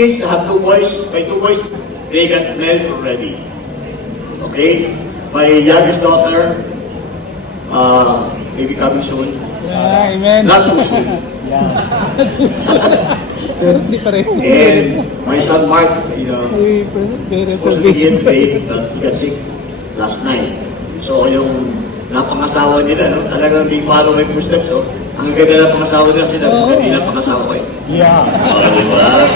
kids, I have two boys. My two boys, they got married already. Okay? My youngest daughter, maybe coming soon. Yeah, amen. Not too soon. Pero hindi pa rin. And my son Mark, supposed to be here today, but he got sick last night. So yung napangasawa nila, no? Talagang di follow my footsteps. So, ang ganda ng pangasawa nila sila, hindi na pangasawa ko eh. Yeah. Diba?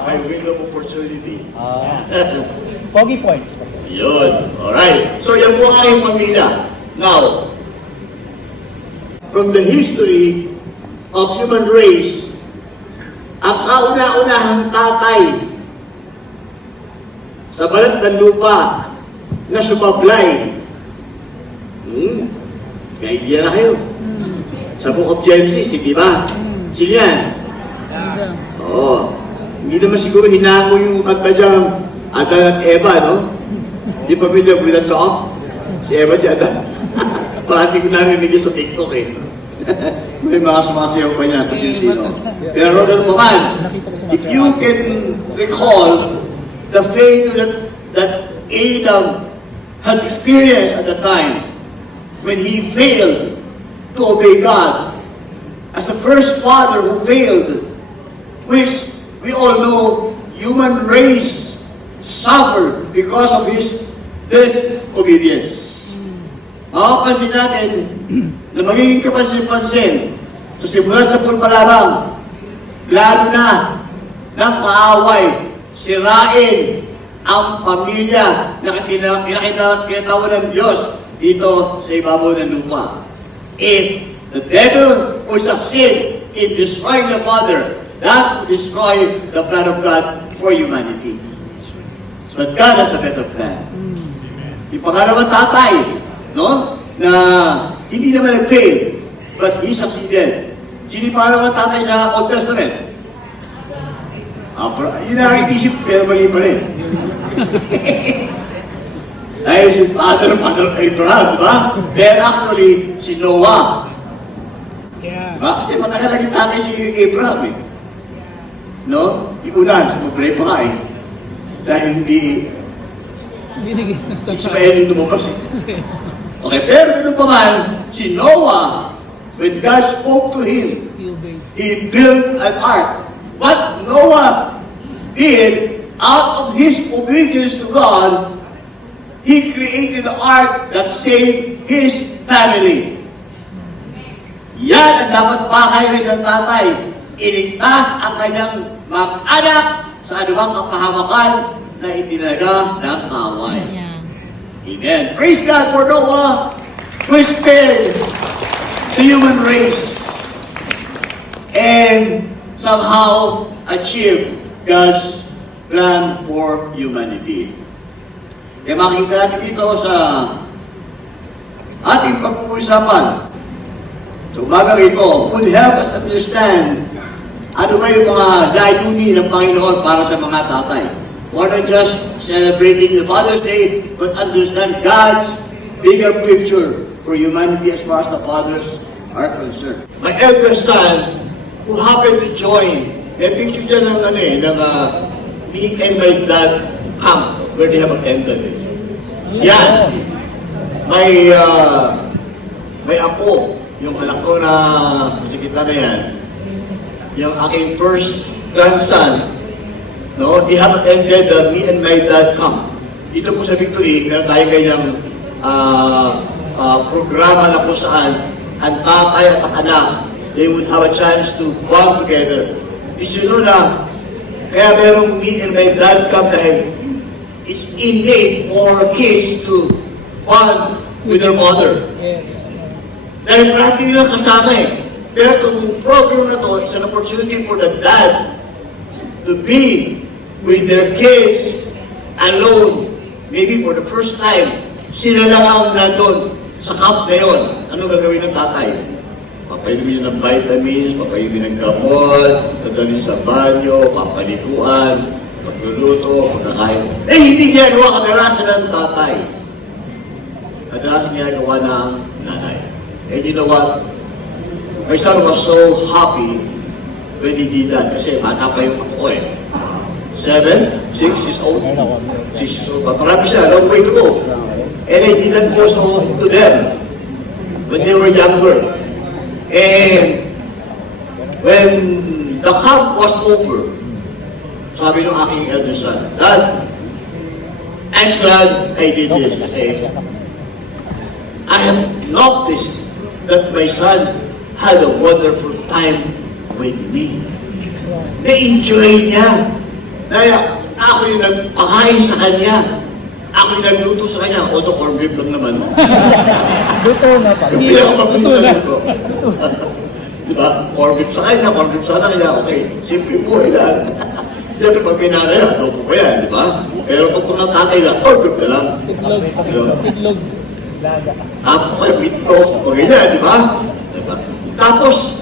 My window of opportunity. Pogi points. Yun. Alright. So yan po ang aking pamilya. Now, from the history of human race, ang kauna-unahang tatay sa balat ng lupa na sumablay. May idea na kayo. Sa Book of Genesis, di ba? Sino yan? Oo. Hindi naman siguro hinango yung kanta dyan, Adan at Eva, no? Di familiar with that song? Si Eva, si Adan. Parati ko narinig sa TikTok eh. May mga sumasayaw pa niya kung sino. Pero ganun pa man, if you can recall the faith that Adam had experienced at the time when he failed to obey God, as the first father who failed, which we all know human race suffered because of his disobedience. Makapansin natin na magiging kapansin-pansin sa simulan sa pulpalarang, lalo na ng kaaway, sirain ang pamilya na kinakitawa ng Diyos dito sa ibabaw ng lupa. If the devil would succeed in destroying the Father, that would destroy the plan of God for humanity. But God has a better plan. Yung pangalawang tatay, no? Na hindi naman nag-fail, but he succeeded. Sino yung pangalawang tatay sa Old Testament? Yun na ang isip, pero mali pa rin. Dahil si Father Abraham, diba? Pero actually, si Noah. Yeah. Diba? Kasi matagal naging tatay si Abraham eh. No? Yung una, sumublay pa nga eh. Dahil hindi si Ismael yung lumabas eh. Okay, pero ganun pa man, si Noah, when God spoke to him, he built an ark. What Noah did, out of his obedience to God, he created an ark that saved his family. Yan ang dapat pakay ng isang tatay. Iligtas ang kanyang mga anak sa anumang kapahamakan na itinaga ng kaway. Amen. Praise God for Noah, who spared the human race and somehow achieved God's plan for humanity. Kaya makikita natin dito sa ating pag-uusapan sa umagang ito would help us understand ano ba yung mga layunin ng Panginoon para sa mga tatay. More than just celebrating the Father's Day, but understand God's bigger picture for humanity as far as the fathers are concerned. My eldest son, who happened to join, may picture dyan ng me and my dad camp where they have attended it. Yan. May apo, yung anak ko na masikita na yan, yung aking first grandson, no, they have attended the me and my dad camp. Dito po sa Victory, meron tayo kanyang programa na po saan ang tatay at ang anak, they would have a chance to bond together. Did you know na, kaya merong me and my dad camp dahil it's innate for kids to bond with their mother. Yes. Dahil parati nilang kasama eh. Pero itong program na to is an opportunity for the dad to be with their kids alone. Maybe for the first time, sila lang ang nandun sa camp na yun. Ano gagawin ng tatay? Papainumin ng vitamins, papainumin ng gamot, dadalhin sa banyo, papalikuan, pagluluto, pagkakain. Eh, hindi ginagawa kadalasan ng tatay. Kadalasan ginagawa ng nanay. And you know what? My son was so happy when he did that kasi bata pa yung apo ko eh. 7, 6 years old. 6 years old. But marami siya, long way to go. And I did that also to them when they were younger. And when the camp was over, sabi ng aking elder son, Dad, I'm glad I did this kasi I have noticed that my son had a wonderful time with me. Na-enjoy niya. Na ako yung nagpakain sa kanya. Ako yung nagluto sa kanya. Although corn beef lang naman. Luto na pa. Yung pinakamabilis na luto. Diba? Corn beef sa kanya, corn beef sa kanya. Okay, simple po. Ilan. Siyempre pag pinanay, adobo ko yan, di ba? Pero pag mga tatay lang, corn beef ka lang. Itlog. Itlog. Laga. Tapos kayo, itlog, pag ganyan, di ba? Diba? Tapos,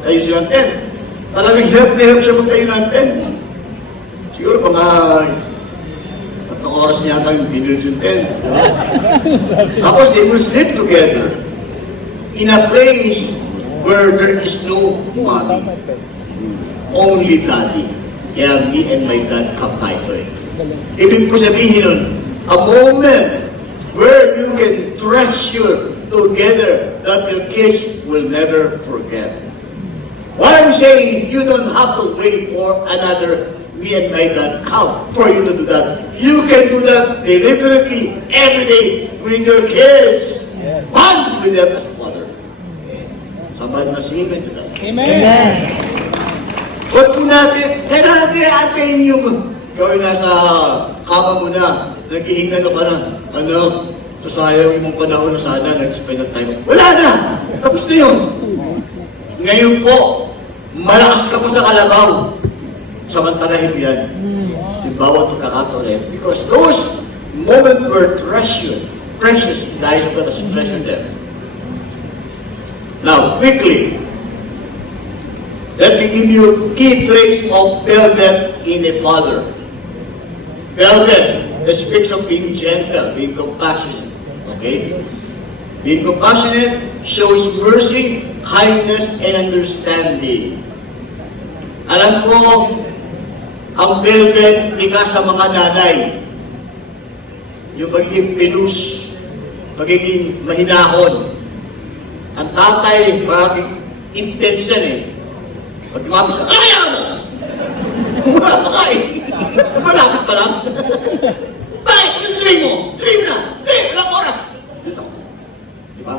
kayo silang 10. Talagang hirap na hirap siya magkayo ng 10. Siguro mga tatlong oras niya yata yung binil yung 10. Diba? Tapos they will sleep together in a place where there is no mommy. Only daddy. Kaya me and my dad come tayo eh. Ibig ko sabihin nun, a moment where you can treasure together that your kids will never forget. What I'm saying, you don't have to wait for another me and my dad come for you to do that. You can do that deliberately every day with your kids. Bond with them as a father. Somebody must amen to that. Amen. Huwag po natin, kailangan antayin yung gawin nasa kama mo na, naghihinga ka pa na, sasayang mong panahon na sana, nag-spend ng time. Wala na! Tapos na yun. Ngayon po, malakas ka pa sa kalabaw. Samantalahin mo yan. Yung bawat pagkakataon. Because those moments were precious, dahil sa kasi treasure them. Now, quickly, let me give you key traits of Velvet in a father. Velvet, that speaks of being gentle, being compassionate. Okay? Being compassionate shows mercy, kindness, and understanding. Alam ko, ang Velvet, likas sa mga nanay. Yung pagiging pinus, pagiging mahinahon. Ang tatay, parating intense yan eh. Pag lumapit ka, kaya mo! Wala pa ka eh. Malapit pa lang. Bakit? Ano sabihin mo? Sabihin mo na! Hindi! Walang oras! Dito. Diba?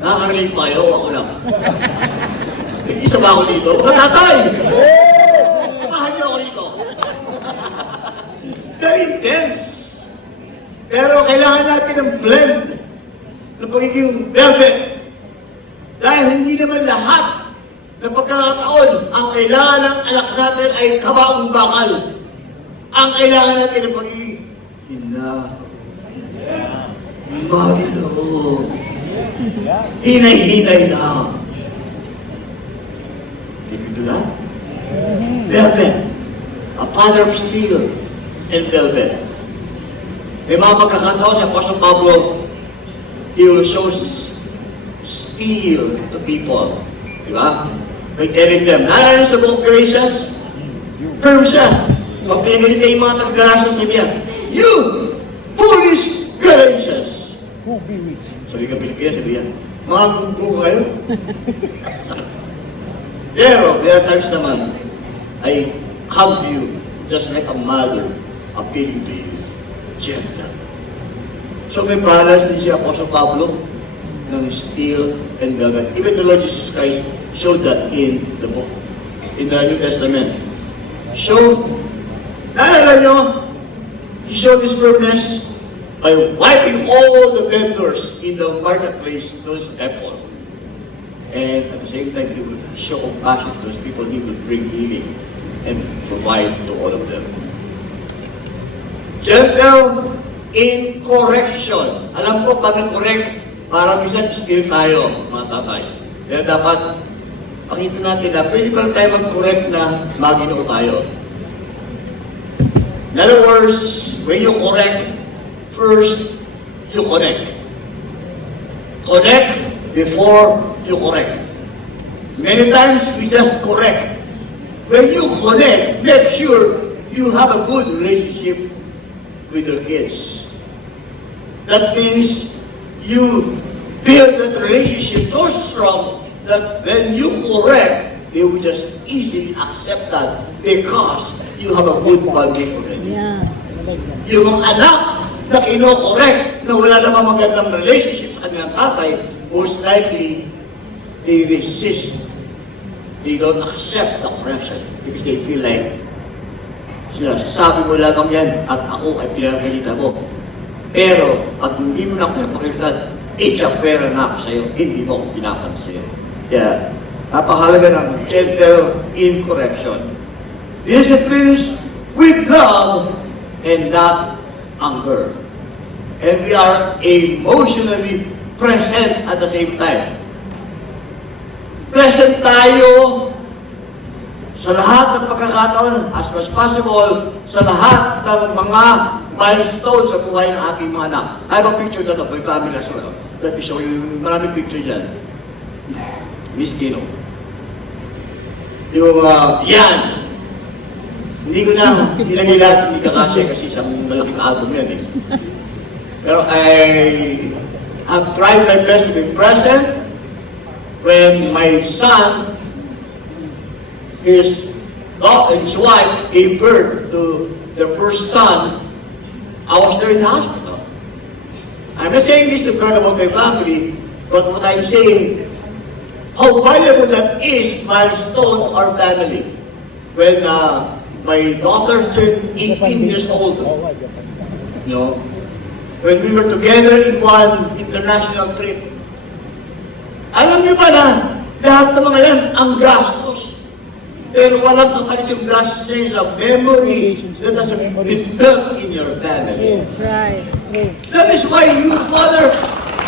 Nakaka-relate tayo, ako lang. Isa ba ako dito? Mga tatay! Samahan niyo ako dito. Very intense. Pero kailangan natin ng blend ng pagiging velvet. Dahil hindi naman lahat ng pagkakataon, ang kailangan ng anak natin ay kabaong bakal. Ang kailangan natin ng pagiging Maginoon. Hinay-hinay lang. Did you do that? Velvet. A father of steel and velvet. May mga pagkakataon sa Apostle Pablo, he will show steel to people. Diba? By telling them, naalala sa book Galatians, firm siya. Pag pinagalit niya yung mga taga-Galatians, sabi niya, you foolish Galatians! Who bewitched? Sabi ka Pilipinas, sabi niya, mga gugong kayo. Pero, there are times naman, I come to you just like a mother appealing to you. Gentle. So may balance din si Apostle Pablo ng steel and velvet. Even the Lord Jesus Christ showed that in the book, in the New Testament. So, naalala nyo, He showed His firmness by wiping all the vendors in the marketplace, those temple. And at the same time, He will show compassion to those people. He will bring healing and provide to all of them. Gentle in correction. Alam ko, pag correct, para minsan still tayo, mga tatay. Kaya dapat, pakita natin na pwede pa tayo mag-correct na Maginoo tayo. In other words, when you correct, first, you connect. Connect before you correct. Many times we just correct. When you connect, make sure you have a good relationship with your kids. That means you build that relationship so strong that when you correct, they will just easily accept that because you have a good bonding already. Yeah. Yung mga anak na kino-correct na wala namang magandang relationship sa kanilang tatay, most likely, they resist. They don't accept the correction because they feel like sinasabi mo lamang yan at ako ay pinagalitan mo. Pero pag hindi mo na pinapakilitan, pera na ako sa'yo, hindi mo ako pinapansin. Kaya, napakahalaga ng gentle in correction. Disciplines with love and not anger. And we are emotionally present at the same time. Present tayo sa lahat ng pagkakataon as much possible sa lahat ng mga milestones sa buhay ng ating mga anak. I have a picture na ito, my family as well. Let me show you, maraming picture dyan. Miss Kino. Yung, yan. Hindi ko na nilagay lahat, hindi kakasya kasi isang malaking album yan eh. Pero I have tried my best to be present when my son, his wife gave birth to their first son. I was there in the hospital. I'm not saying this to brag about my family, but what I'm saying, how valuable that is milestone to our family. When my daughter turned 18 years old, you know, when we were together in one international trip, alam niyo ba na lahat ng mga yan ang gastos? Pero walang kakalit yung gastos sa memory that has been built in your family. That's right. That is why you, Father,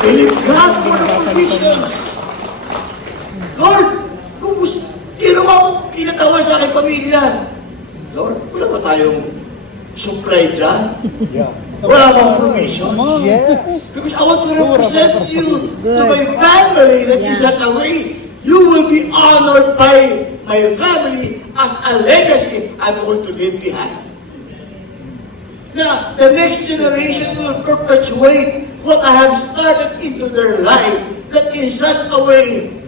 believe God for the provisions. Lord, kung ginawa mo, kinatawa sa aking pamilya. Lord, wala ba tayong supply dyan? Yeah. Wala bang provisions? Yes. Because I want to represent you to my family that in such a way you will be honored by my family as a legacy I'm going to leave behind. Now, the next generation will perpetuate what I have started into their life, that in such a way,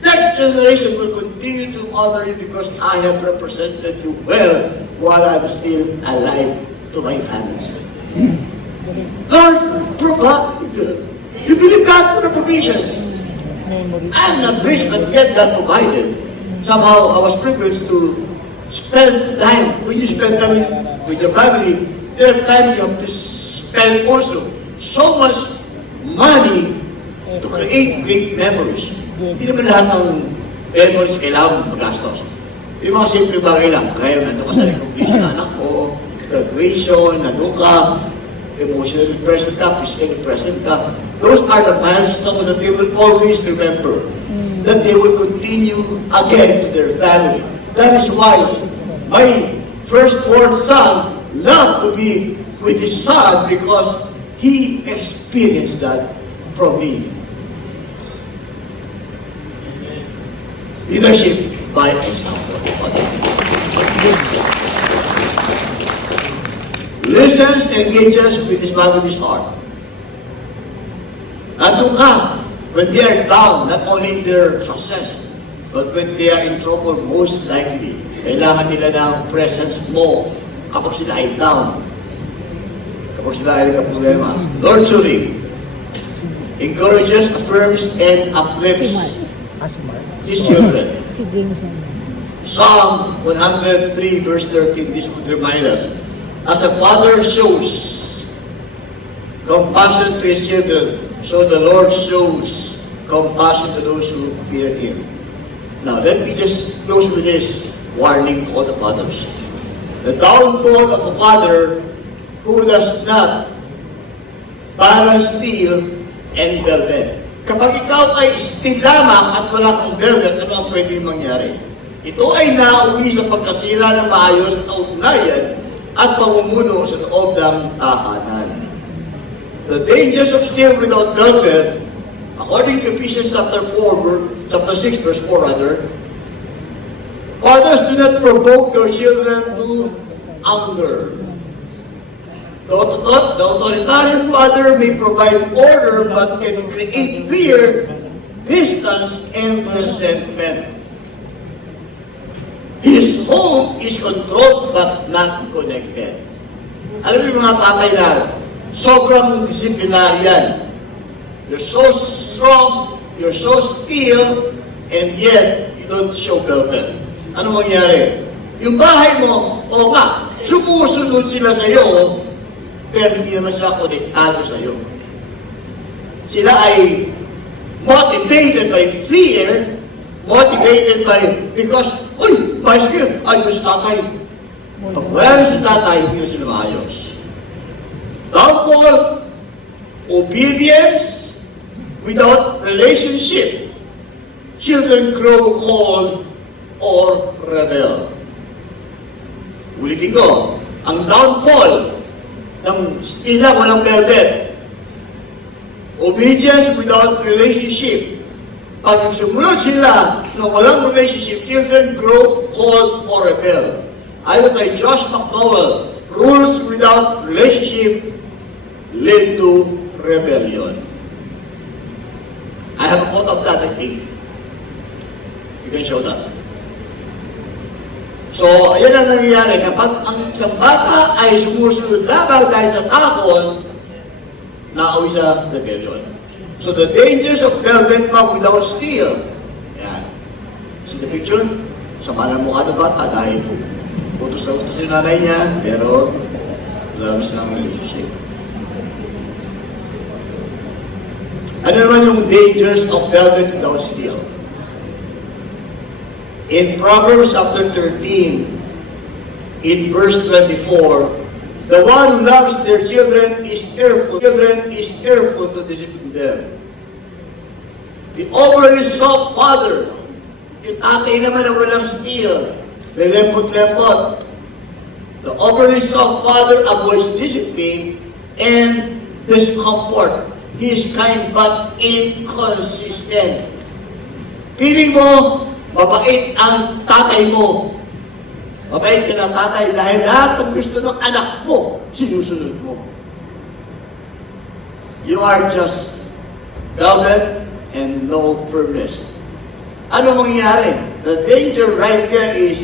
next generation will continue to honor you because I have represented you well while I'm still alive to my family. Lord, provide. You believe God for the provisions. I'm not rich, but yet God provided. Somehow, I was privileged to spend time. When you spend time with your family, there are times you have to spend also so much money to create great memories. Hindi naman lahat ng memories kailangan magastos. Yung mga simple bagay lang, kaya nandun ka sa recognition ng anak ko, graduation, nandun ka, emotionally present ka, physically present ka. Those are the milestones that they will always remember. That they will continue again to their family. That is why my firstborn son loved to be with his son because he experienced that from me. Leadership by example. Listens and engages with his family's heart. Nandun ka when they are down, not only in their success, but when they are in trouble, most likely, kailangan nila ng presence mo kapag sila ay down. Kapag sila ay problema. Lord truly encourages, affirms, and uplifts his children. Si James yan. Psalm 103 verse 13, this would remind us, as a father shows compassion to his children, so the Lord shows compassion to those who fear Him. Now, let me just close with this warning to all the fathers. The downfall of a father who does not balance steel and velvet. Kapag ikaw ay steel lamang at wala kang velvet, ano ang pwedeng mangyari? Ito ay nauwi sa pagkasira ng maayos na ugnayan at pamumuno sa loob ng tahanan. The dangers of steel without velvet According to Ephesians chapter 6, verse 4 rather, fathers, do not provoke your children to anger. The authoritarian father may provide order but can create fear, distance, and resentment. His home is controlled but not connected. Alam mo mga tatay na sobrang disiplinaryan. You're so strong, you're so still, and yet you don't show velvet. Ano mangyari? Yung bahay mo, o nga, sumusunod sila sa iyo, pero hindi naman sila konektado sa iyo. Sila ay motivated by fear, motivated by, because, uy, bicycle, ayos tatay. Pag wala si tatay, hindi sila maayos. Downfall, obedience without relationship. Children grow cold or rebel. Ulitin ko, ang downfall ng stila walang velvet. Obedience without relationship. Pag sumunod sila na walang relationship, children grow cold or rebel. Ayon kay Josh McDowell, rules without relationship lead to rebellion. I have a quote of that, I think. You can show that. So, ayan ang nangyayari. Kapag ang isang bata ay sumusunod lamang dahil sa takot, nauwi sa rebellion. So, the dangers of velvet mouth without steel. Ayan. See the picture? Sama na mukha ng bata dahil utos na utos yung nanay niya, pero wala naman silang relationship. Ano naman yung dangers of velvet without steel? In Proverbs chapter 13, in verse 24, the one who loves their children is careful to discipline them. The overly soft father, yung tatay naman na walang steel, may lempot-lempot. The overly soft father avoids discipline and discomfort. He is kind but inconsistent. Feeling mo, mabait ang tatay mo. Mabait ka ng tatay dahil lahat ng gusto ng anak mo, sinusunod mo. You are just velvet and no firmness. Ano mangyayari? The danger right there is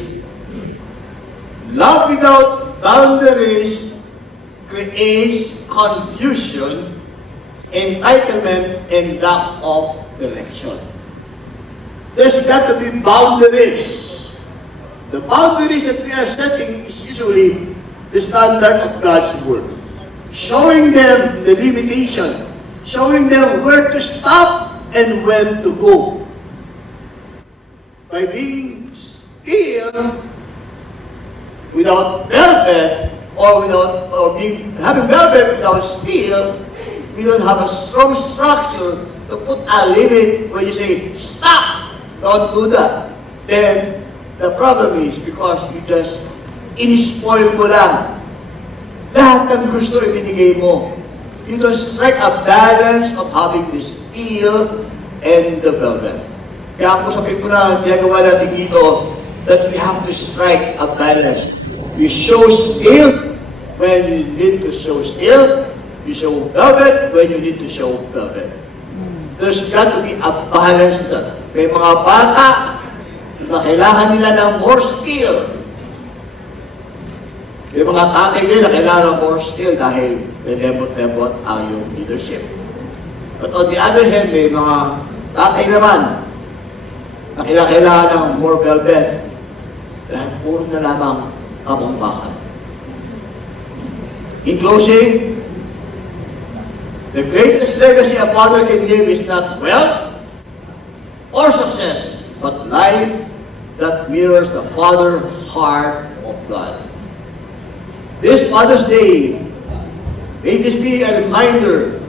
love without boundaries creates confusion, entitlement, and lack of direction. There's got to be boundaries. The boundaries that we are setting is usually the standard of God's Word. Showing them the limitation. Showing them where to stop and when to go. By being still, without velvet, having velvet without steel, we don't have a strong structure to put a limit when you say, stop! Don't do that. Then, the problem is because you just in-spoil mo lang. Lahat ng gusto ibinigay mo. You don't strike a balance of having the steel and the velvet. Kaya ako sabihin ko na ginagawa natin dito that we have to strike a balance. You show steel when you need to show steel. You show velvet when you need to show velvet. There's got to be a balance to that. May mga bata na kailangan nila ng more skill. May mga tatay din na kailangan ng more skill dahil may lembot-lembot ang yung leadership. But on the other hand, may mga tatay naman na kailangan ng more velvet dahil puro na lamang kabangbakan. In closing, the greatest legacy a father can leave is not wealth or success, but life that mirrors the Father heart of God. This Father's Day, may this be a reminder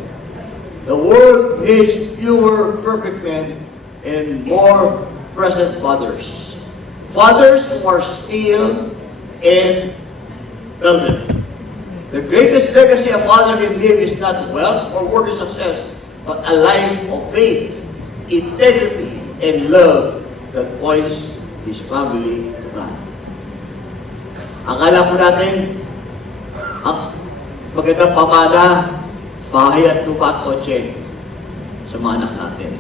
the world needs fewer perfect men and more present fathers. Fathers who are still and velvet. The greatest legacy a father can leave is not wealth or worldly success, but a life of faith, integrity, and love that points his family to God. Akala po natin, ang magandang pamana, bahay at lupa at kotse sa mga anak natin.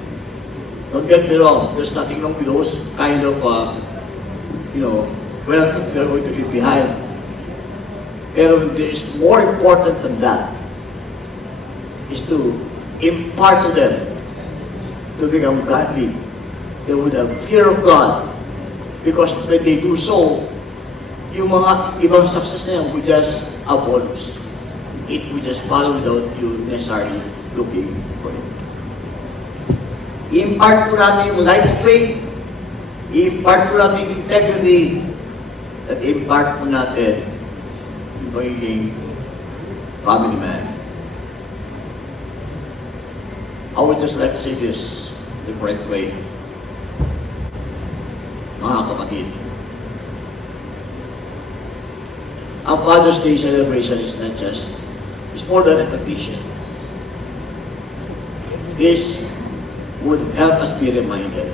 Don't get me wrong, there's nothing wrong with those kind of, wealth that we're going to leave behind. Pero there is more important than that, is to impart to them to become godly. They would have fear of God. Because when they do so, yung mga ibang success na yan would just a bonus. It would just follow without you necessarily looking for it. I-impart po natin yung life of faith, i-impart po natin yung integrity, at i-impart po natin yung pagiging family man. I would just like to say this before I pray. Mga kapatid, ang Father's Day celebration is not just, it's more than a tradition. This would help us be reminded.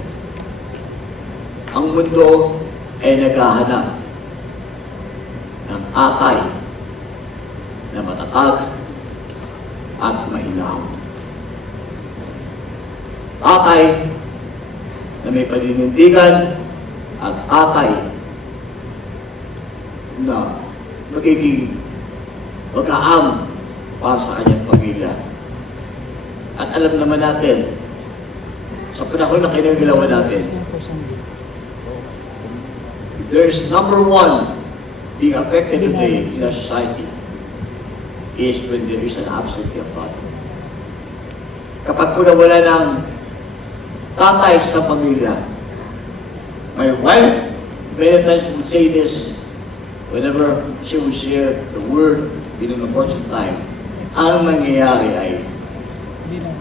Ang mundo ay naghahanap ng atay na matatag at mahinahon. Atay na may paninindigan at atay na magiging mag-aam para sa kanyang pamilya. At alam naman natin, sa panahon na kinagalawa natin, there's number one being affected today in our society is when there is an absentee of father. Kapag po nawala ng tatay sa pamilya, my wife many times would say this whenever she would share the word in an opportune time. Ang nangyayari ay,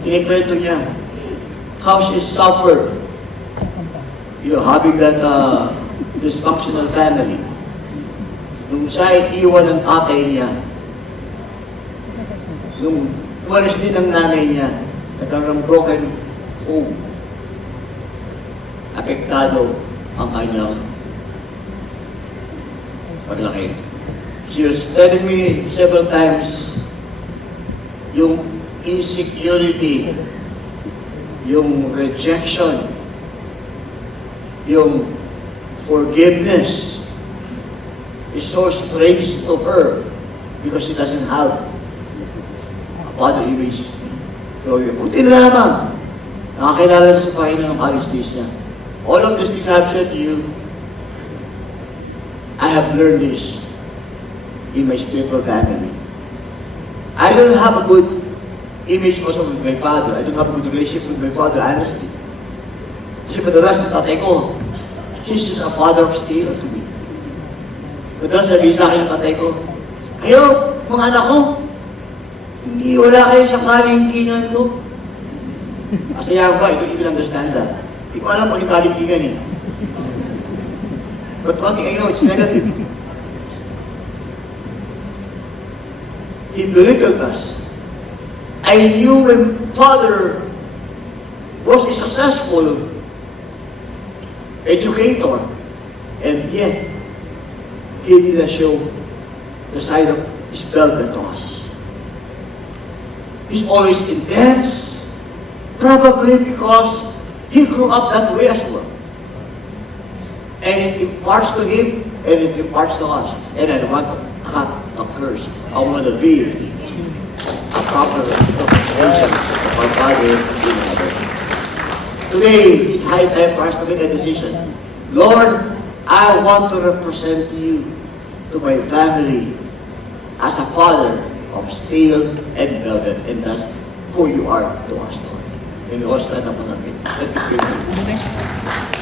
kinikwento niya how she suffered, having that dysfunctional family. Nung siya ay iwan ng tatay niya, nung walis din ng nanay niya, nagkaroon ng broken home, apektado ang kanyang paglaki. She was telling me several times yung insecurity, yung rejection, yung forgiveness is so strange to her because she doesn't have a father image. So, buti na naman, nakakilala siya sa Panginoon ng anesthesia. All of these things I have said to you, I have learned this in my spiritual family. I don't have a good image also with my father. I don't have a good relationship with my father, honestly. Kasi madalas ng tatay ko, she's just a father of steel to me. Madalas sabihin sa akin ng tatay ko, kayo, mga anak ko, hindi wala kayo sa kalingkingan ko. Asaya ba? I don't even understand that. Hindi ko alam kung yung kalingkingan eh. But one thing I know, it's negative. He belittled us. I knew my father was a successful educator, and yet he didn't show the side of his belted to us. He's always intense, probably because he grew up that way as well. And it imparts to him, and it imparts to us. And I don't want to cut a curse. I want to be a proper representation of our Father in heaven. Today, it's high time for us to make a decision. Lord, I want to represent you to my family as a father of steel and velvet, and that's who you are to us, Lord. And we all stand up on our feet. Let me pray.